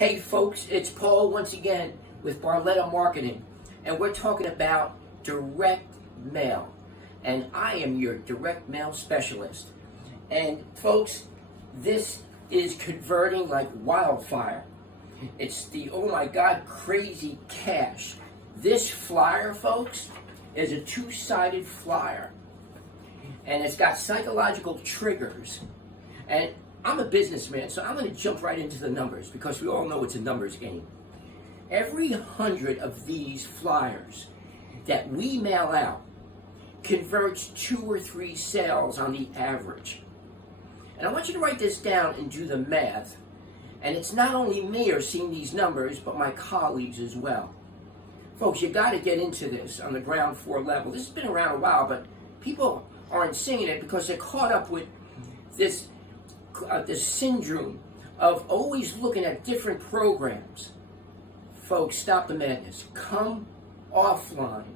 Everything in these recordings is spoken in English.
Hey folks, it's Paul once again with Barletta Marketing, and we're talking about direct mail. And I am your direct mail specialist. And folks, this is converting like wildfire. It's the, oh my God, crazy cash. This flyer, folks, is a two-sided flyer. And it's got psychological triggers. And I'm a businessman, so I'm going to jump right into the numbers because we all know it's a numbers game. Every 100 of these flyers that we mail out converts 2 or 3 sales on the average. And I want you to write this down and do the math. And it's not only me who are seeing these numbers, but my colleagues as well. Folks, you got to get into this on the ground floor level. This has been around a while, but people aren't seeing it because they're caught up with this syndrome of always looking at different programs. Folks, stop the madness. Come offline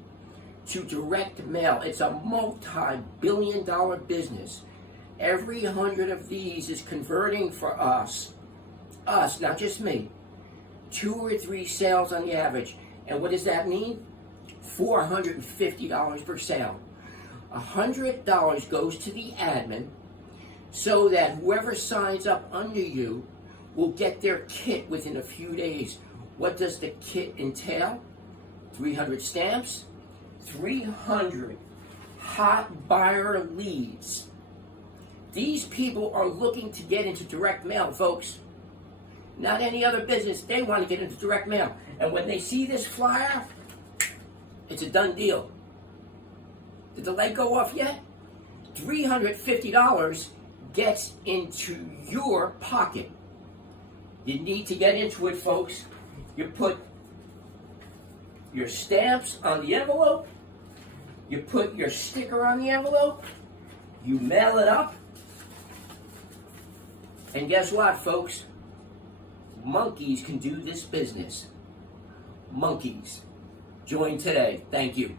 to direct mail. It's a multi-billion-dollar business. Every 100 of these is converting for us, not just me, 2 or 3 sales on the average. And what does that mean? $450 per sale. $100 goes to the admin, so that whoever signs up under you will get their kit within a few days. What does the kit entail? 300 stamps, 300 hot buyer leads. These people are looking to get into direct mail, folks. Not any other business. They want to get into direct mail. And when they see this flyer, it's a done deal. Did the light go off yet? $350 gets into your pocket. You need to get into it, folks. You put your stamps on the envelope, you put your sticker on the envelope, you mail it up, and guess what, folks? Monkeys can do this business. Monkeys. Join today. Thank you.